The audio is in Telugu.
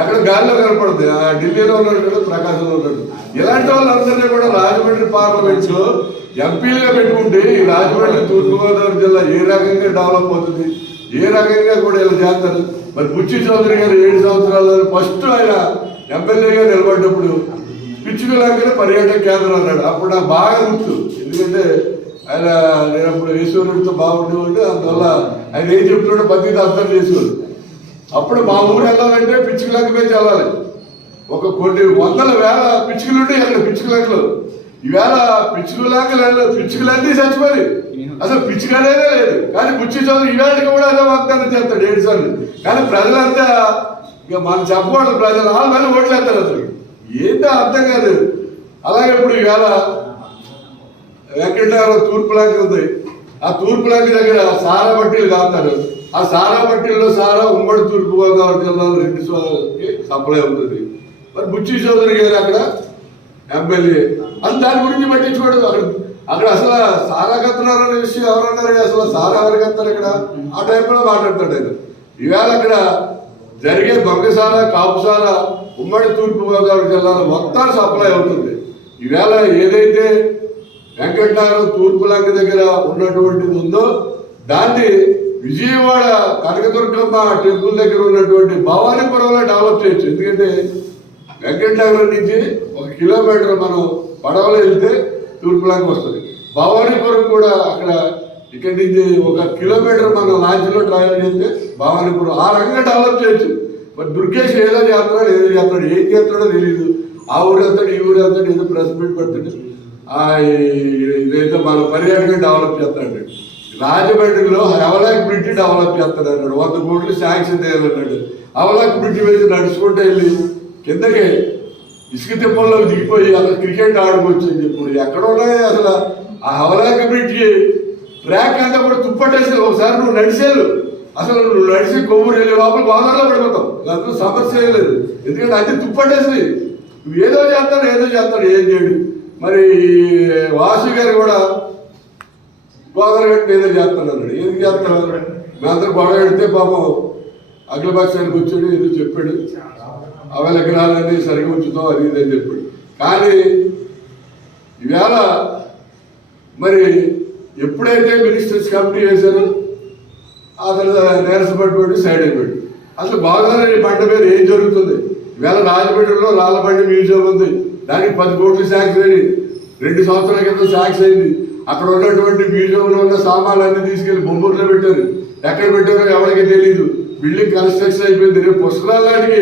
ఎక్కడ గాలిలో కనపడుతుంది. ఢిల్లీలో ఉన్నాడు, ప్రకాశంలో ఉన్నాడు. ఇలాంటి వాళ్ళందరినీ కూడా రాజమండ్రి పార్లమెంట్ లో ఎంపీలుగా పెట్టుకుంటే ఈ రాజమండ్రి తూర్పుగోదావరి జిల్లా ఏ రకంగా డెవలప్ అవుతుంది, ఏ రకంగా కూడా ఇలా చేస్తారు. మరి బుచ్చి చౌదరి గారు 7 సంవత్సరాలు ఫస్ట్ ఆయన ఎమ్మెల్యేగా నిలబడ్డప్పుడు పిచ్చుకలాగానే పర్యాటక కేంద్రం అన్నాడు. అప్పుడు నాకు బాగా గుర్తు, ఎందుకంటే ఆయన నేను అప్పుడు ఈశ్వరుడితో బాగుండేవాడు. అందువల్ల ఆయన ఏం చెప్తున్నాడో పద్ధతి అర్థం చేసేవాడు. అప్పుడు మా ఊరు వెళ్ళాలంటే పిచ్చుకలకి మీద వెళ్ళాలి. కొన్ని వందల వేల పిచ్చుకలు ఉంటాయి అక్కడ పిచ్చుకలకలు. ఈవేళ పిచ్చుకలన్నీ చచ్చిపోయి అసలు పిచ్చుక అనేదే లేదు. కానీ బుచ్చి చదువు ఈవేళకి కూడా అదే వాగ్దానం చేస్తాడు 7 సార్లు. కానీ ప్రజలంతా ఇక మనం చెప్పకూడదు, ప్రజలు వాళ్ళు మళ్ళీ ఓట్లేస్తారు. అసలు ఏంటో అర్థం కాదు. అలాగే ఇప్పుడు ఈవేళ వెంకటనగరం తూర్పు లాంటి ఉంది. ఆ తూర్పు లాంటి దగ్గర సారా బట్టీలు కాస్తాడు. ఆ సారా బట్టీల్లో సారా ఉమ్మడి తూర్పుగోదావరి జిల్లాలో 2 సప్లై అవుతుంది. మరి బుచ్చి చౌదరి గారు అక్కడ ఎమ్మెల్యే అది దాని గురించి పట్టించుకోడు. అక్కడ అసలు సారా కత్తున్నారు అనే విషయం ఎవరన్నారు? అసలు సారా ఎవరికి కత్తారు ఇక్కడ? ఆ టైంలో మాట్లాడతాడు ఆయన. ఈవేళ అక్కడ జరిగే దొంగసారా కాపుసారా ఉమ్మడి తూర్పుగోదావరి జిల్లాలో మొత్తం సప్లై అవుతుంది. ఈవేళ ఏదైతే వెంకటనగరం తూర్పు లంక దగ్గర ఉన్నటువంటిది ఉందో దాన్ని విజయవాడ కనకదుర్గమ్మ టెంపుల్ దగ్గర ఉన్నటువంటి భవానీపురంలో డెవలప్ చేయొచ్చు. ఎందుకంటే వెంకటనగరం నుంచి 1 కిలోమీటర్ మనం పడవలో వెళ్తే తూర్పు లంక వస్తుంది. భవానీపురం కూడా అక్కడ ఇక్కడి నుంచి 1 కిలోమీటర్ మనం లాంచ్లో ట్రావెల్ చేస్తే భవానీపురం ఆ రకంగా డెవలప్ చేయొచ్చు. మరి దుర్గేష్ ఏదో చేస్తున్నాడు, ఏం చేస్తాడో తెలియదు. ఆ ఊరు వెళ్తాడు, ఈ ఊరు వెళ్తాడు, ఏదో ప్రెస్ మీట్ పడుతుంది. ఇదైతే మన పర్యాటకం డెవలప్ చేస్తాడు. రాజమండ్రిలో అవలాక్ బ్రిడ్జి డెవలప్ చేస్తాడు అన్నాడు. 100 కోట్లు శాంక్షన్ చేయాలన్నాడు. అవలాక్ బ్రిడ్జి వేసి నడుచుకుంటూ వెళ్ళి కిందకి ఇసుక తిప్పల్లో దిగిపోయి అసలు క్రికెట్ ఆడుకోవచ్చు అని చెప్పి ఎక్కడ ఉన్నాయి అసలు. ఆ అవలాక్ బ్రిడ్జి ట్రాక్ అంతా కూడా తుప్పట్టేసి ఒకసారి నువ్వు నడిచేలు అసలు నువ్వు నడిచి కొవ్వూరు వెళ్ళే లోపల గోదావరిలో పడిపోతావు. దాంట్లో సమస్య లేదు. ఎందుకంటే అన్ని తుప్పట్టేసి నువ్వు ఏదో చేస్తాడు ఏం చేయడు. మరి వాసు గారు కూడా గోదావరి గట్టి ఏదో చేస్తాడు. ఏం చేస్తాడు? మేమందరూ గొడవ పెడితే పాపం అఖిలపక్షానికి వచ్చాడు, ఏదో చెప్పాడు. అవే విగ్రహాలన్నీ సరిగా ఉంచుతాం అది ఇది అని చెప్పాడు. కానీ ఈవేళ మరి ఎప్పుడైతే మినిస్టర్స్ కమిటీ వేశారో అతను నీరసపడిపోయి సైడ్ అయిపోయాడు. అసలు గోదావరి బండ మీద ఏం జరుగుతుంది? ఈవేళ రాజమండ్రిలో రాళ్ళబండి మ్యూజియం ఉంది. దానికి 10 కోట్లు శాంక్షన్ అయింది. 2 సంవత్సరాల క్రితం శాంక్షన్ అయింది. అక్కడ ఉన్నటువంటి మ్యూజియంలో ఉన్న సామాన్లు అన్ని తీసుకెళ్లి బొమ్మూరులో పెట్టారు. ఎక్కడ పెట్టారో ఎవరికి తెలియదు. బిల్డింగ్ కన్స్ట్రక్షన్ అయిపోయింది. రేపు పుస్తకాల నాటికి